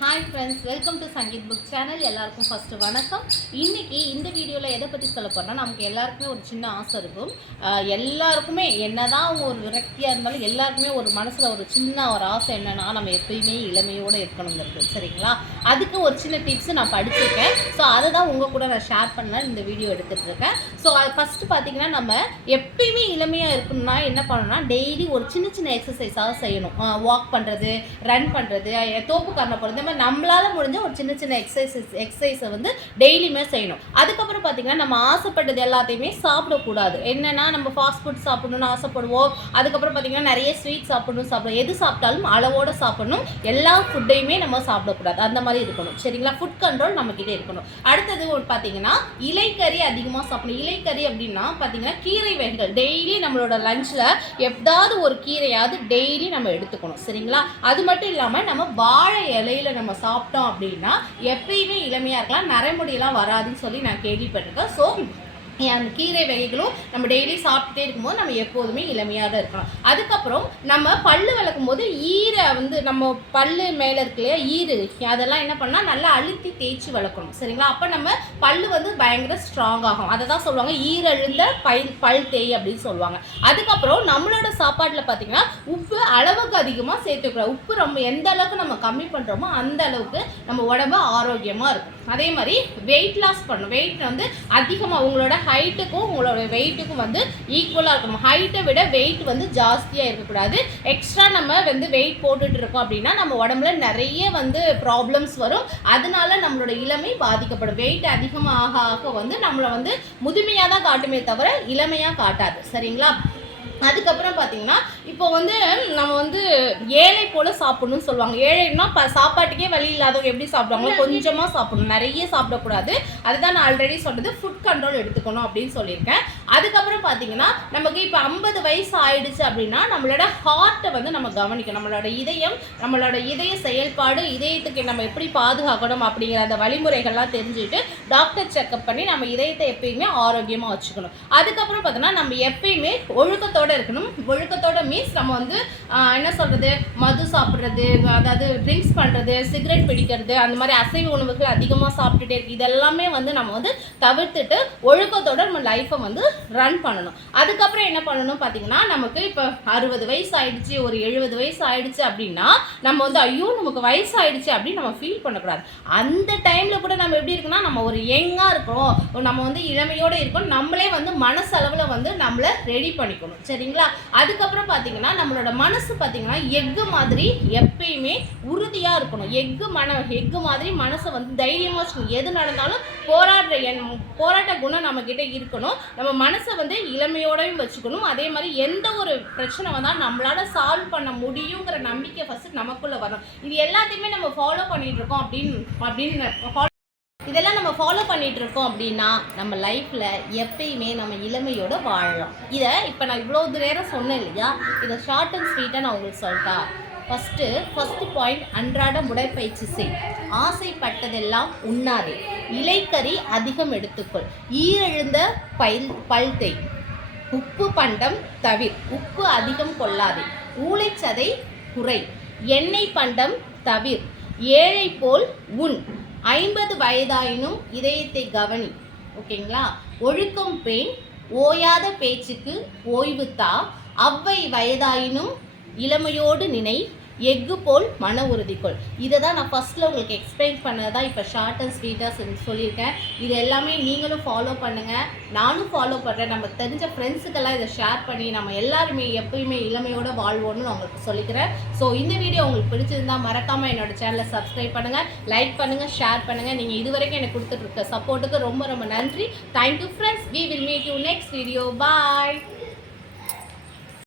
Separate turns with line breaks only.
Hi friends welcome to Sangeeth book channel எல்லாருக்கும் first வணக்கம். இன்றைக்கி இந்த வீடியோவில் எதை பற்றி சொல்ல போகிறோம்னா நமக்கு எல்லாருக்குமே ஒரு சின்ன ஆசை இருக்கும். ஆஹ் எல்லாருக்குமே என்னதான் அவங்க ஒரு விரக்தியாக இருந்தாலும் எல்லாருக்குமே ஒரு மனசில் ஒரு சின்ன ஒரு ஆசை என்னென்னா நம்ம எப்பயுமே இளமையோடு இருக்கணுங்கிறது சரிங்களா? அதுக்கு ஒரு சின்ன டிப்ஸ் நான் படிச்சிருக்கேன். ஸோ அதை தான் உங்கள் கூட நான் ஷேர் பண்ண இந்த வீடியோ எடுத்துகிட்டு இருக்கேன். ஸோ அது ஃபஸ்ட்டு பார்த்தீங்கன்னா நம்ம எப்பயுமே இளமையாக இருக்கணும்னா என்ன பண்ணணும்னா டெய்லி ஒரு சின்ன சின்ன எக்ஸசைஸாக செய்யணும். வாக் பண்ணுறது ரன் பண்ணுறது தோப்பு காரணப்படுறது மாதிரி நம்மளால முடிஞ்ச ஒரு சின்ன சின்ன எக்ஸசைஸ் எக்ஸசைஸை வந்து டெய்லியுமே செய்யணும். அதுக்கப்புறம் பார்த்தீங்கன்னா நம்ம ஆசைப்பட்டது எல்லாத்தையுமே சாப்பிடக்கூடாது. என்னென்னா நம்ம ஃபாஸ்ட் ஃபுட் சாப்பிடணும்னு ஆசைப்படுவோம். அதுக்கப்புறம் பார்த்தீங்கன்னா நிறைய ஸ்வீட் சாப்பிடணும் சாப்பிடணும். எது சாப்பிட்டாலும் அளவோடு சாப்பிடணும். எல்லா ஃபுட்டையுமே நம்ம சாப்பிடக்கூடாது. அந்த மாதிரி இருக்கணும். சரிங்களா? ஃபுட் கண்ட்ரோல் நம்மக்கிட்டே இருக்கணும். அடுத்தது ஒரு பார்த்தீங்கன்னா இலைக்கறி அதிகமாக சாப்பிடணும். இலைக்கறி அப்படின்னா பார்த்தீங்கன்னா கீரை வகைகள். டெய்லி நம்மளோட லஞ்சில் எதாவது ஒரு கீரையாவது டெய்லி நம்ம எடுத்துக்கணும். சரிங்களா? அது மட்டும் இல்லாமல் நம்ம வாழை இலையில நம்ம சாப்பிட்டோம் அப்படின்னா எப்பயுமே இளமையாக இருக்கலாம் நரைமுடியெல்லாம் வராதுன்னு சொல்லி நான் கேள்விப்பட்டிருக்கேன். ஸோ அந்த கீரை வகைகளும் நம்ம டெய்லி சாப்பிட்டுட்டே இருக்கும்போது நம்ம எப்போதுமே இளமையாக தான் இருக்கணும். அதுக்கப்புறம் நம்ம பல்லு வளர்க்கும் போது ஈரை வந்து நம்ம பல்லு மேலே இருக்கு இல்லையா ஈரு அதெல்லாம் என்ன பண்ணால் நல்லா அழுத்தி தேய்ச்சி வளர்க்கணும். சரிங்களா? அப்போ நம்ம பல்லு வந்து பயங்கர ஸ்ட்ராங் ஆகும். அதை தான் சொல்லுவாங்க. ஈரழுந்த பல் பல் தேய் அப்படின்னு சொல்லுவாங்க. அதுக்கப்புறம் நம்மளோட சாப்பாட்டில் பார்த்தீங்கன்னா உப்பு அளவுக்கு அதிகமாக சேர்த்துக்கூடாது உப்பு ரொம்ப எந்த அளவுக்கு நம்ம கம்மி பண்ணுறோமோ அந்த அளவுக்கு நம்ம உடம்பு ஆரோக்கியமாக இருக்கும். அதே மாதிரி வெயிட் லாஸ் பண்ணணும். வெயிட் வந்து அதிகமாக உங்களோட ஹைட்டுக்கும் உங்களோட வெயிட்டுக்கும் வந்து ஈக்குவலாக இருக்கணும். ஹைட்டை விட வெயிட் வந்து ஜாஸ்தியாக இருக்கக்கூடாது. எக்ஸ்ட்ரா நம்ம வந்து வெயிட் போட்டுட்டு இருக்கோம் அப்படின்னா நம்ம உடம்புல நிறைய வந்து ப்ராப்ளம்ஸ் வரும். அதனால நம்மளோட இளமை பாதிக்கப்படும். வெயிட் அதிகமாக ஆக ஆக வந்து நம்மளை வந்து முதுமையாக தான் காட்டுமே தவிர இளமையாக காட்டாது. சரிங்களா? அதுக்கப்புறம் பார்த்தீங்கன்னா இப்போ வந்து நம்ம வந்து ஏழை போல சாப்பிடணும்னு சொல்லுவாங்க. ஏழைன்னா ப சாப்பாட்டுக்கே வழி இல்லாதவங்க எப்படி சாப்பிடுவாங்களோ கொஞ்சமாக சாப்பிடணும். நிறைய சாப்பிடக்கூடாது. அதுதான் நான் ஆல்ரெடி சொன்னது ஃபுட் கண்ட்ரோல் எடுத்துக்கணும் அப்படின்னு சொல்லியிருக்கேன். அதுக்கப்புறம் பார்த்தீங்கன்னா நமக்கு இப்போ ஐம்பது வயசு ஆயிடுச்சு அப்படின்னா நம்மளோட ஹார்ட்டை வந்து நம்ம கவனிக்கணும். நம்மளோட இதயம் நம்மளோட இதய செயல்பாடு இதயத்துக்கு நம்ம எப்படி பாதுகாக்கணும் அப்படிங்கிற அந்த வழிமுறைகள்லாம் தெரிஞ்சுட்டு டாக்டர் செக்அப் பண்ணி நம்ம இதயத்தை எப்பயுமே ஆரோக்கியமாக வச்சுக்கணும். அதுக்கப்புறம் பார்த்தோன்னா நம்ம எப்பயுமே ஒழுக்கத்தோட இருக்கணும். ஒழுக்கத்தோட மீன்ஸ் நம்ம வந்து என்ன சொல்கிறது மது சாப்பிட்றது அதாவது ட்ரிங்க்ஸ் பண்ணுறது சிகரெட் பிடிக்கிறது அந்த மாதிரி அசைவ உணவுகள் அதிகமாக சாப்பிட்டுட்டே இருக்குது இதெல்லாமே வந்து நம்ம வந்து தவிர்த்துட்டு ஒழுக்கத்தோட நம்ம லைஃப்பை வந்து ரன் பண்ணணும். அதுக்கப்புறம் என்ன பண்ணணும் பார்த்தீங்கன்னா நமக்கு இப்போ அறுபது வயசு ஆயிடுச்சு ஒரு எழுபது வயசு ஆயிடுச்சு அப்படின்னா நம்ம வந்து ஐயோ நமக்கு வயசு ஆயிடுச்சு அப்படின்னு நம்ம ஃபீல் பண்ணக்கூடாது. அந்த டைமில் கூட நம்ம எப்படி இருக்குன்னா நம்ம ஒரு யங்காக இருக்கிறோம் நம்ம வந்து இளமையோடு இருக்கோம். நம்மளே வந்து மனசளவில் வந்து நம்மளை ரெடி பண்ணிக்கணும். சரிங்களா? அதுக்கப்புறம் பார்த்தீங்கன்னா நம்மளோட மனசு பார்த்தீங்கன்னா எக்கு மாதிரி எப்பயுமே உறுதியாக இருக்கணும். எக்கு மன எக்கு மாதிரி மனசை வந்து தைரியமாக வச்சுக்கணும். எது நடந்தாலும் போராடுற என் போராட்ட குணம் நம்மக்கிட்ட இருக்கணும். நம்ம மனசை வந்து இளமையோடையும் வச்சுக்கணும். அதே மாதிரி எந்த ஒரு பிரச்சனை வந்தால் நம்மளால சால்வ் பண்ண முடியுங்கிற நம்பிக்கை ஃபஸ்ட்டு நமக்குள்ளே வரணும். இது எல்லாத்தையுமே நம்ம ஃபாலோ பண்ணிட்டு இருக்கோம் அப்படின்னு அப்படின்னு ஃபாலோ இதெல்லாம் நம்ம ஃபாலோ பண்ணிட்டு இருக்கோம் அப்படின்னா நம்ம லைஃப்பில் எப்பயுமே நம்ம இளமையோட வாழலாம். இதை இப்போ நான் இவ்வளோ நேரம் சொன்னேன் இல்லையா? இதை ஷார்ட் அண்ட் ஸ்வீட்டாக நான் உங்களுக்கு சொல்லிட்டா ஃபஸ்ட்டு ஃபஸ்ட்டு பாயிண்ட் அன்றாட உடற்பயிற்சி செய். ஆசைப்பட்டதெல்லாம் உண்ணாதே. இலைக்கறி அதிகம் எடுத்துக்கொள். ஈரெழுந்த பயில் பல் உப்பு பண்டம் தவிர். உப்பு அதிகம் கொள்ளாதே. ஊளைச்சதை குறை. எண்ணெய் பண்டம் தவிர். ஏழை போல் உண். ஐம்பது வயதாயினும் இதயத்தை கவனி. ஓகேங்களா? ஒழுக்கம் பெண். ஓயாத பேச்சுக்கு ஓய்வு தா. அவ்வை வயதாயினும் இளமையோடு நினை எஃகு போல் மன உறுதிக்கொள். இதை தான் நான் ஃபஸ்ட்டில் உங்களுக்கு எக்ஸ்பிளைன் பண்ணதா இப்போ ஷார்ட் அண்ட் ஸ்வீட்டாக சொல்லியிருக்கேன். இது எல்லாமே நீங்களும் ஃபாலோ பண்ணுங்கள் நானும் ஃபாலோ பண்ணுறேன் நம்ம தெரிஞ்ச ஃப்ரெண்ட்ஸுக்கெல்லாம் இதை ஷேர் பண்ணி நம்ம எல்லாருமே எப்பயுமே இளமையோட வாழ்வோன்னு நான் உங்களுக்கு சொல்லிக்கிறேன். ஸோ இந்த வீடியோ உங்களுக்கு பிடிச்சிருந்தா மறக்காமல் என்னோடய சேனலை சப்ஸ்கிரைப் பண்ணுங்கள் லைக் பண்ணுங்கள் ஷேர் பண்ணுங்கள் நீங்கள் இது வரைக்கும் எனக்கு கொடுத்துட்டு இருக்க சப்போர்ட்டுக்கு ரொம்ப ரொம்ப நன்றி. Thank you friends we will meet you next video bye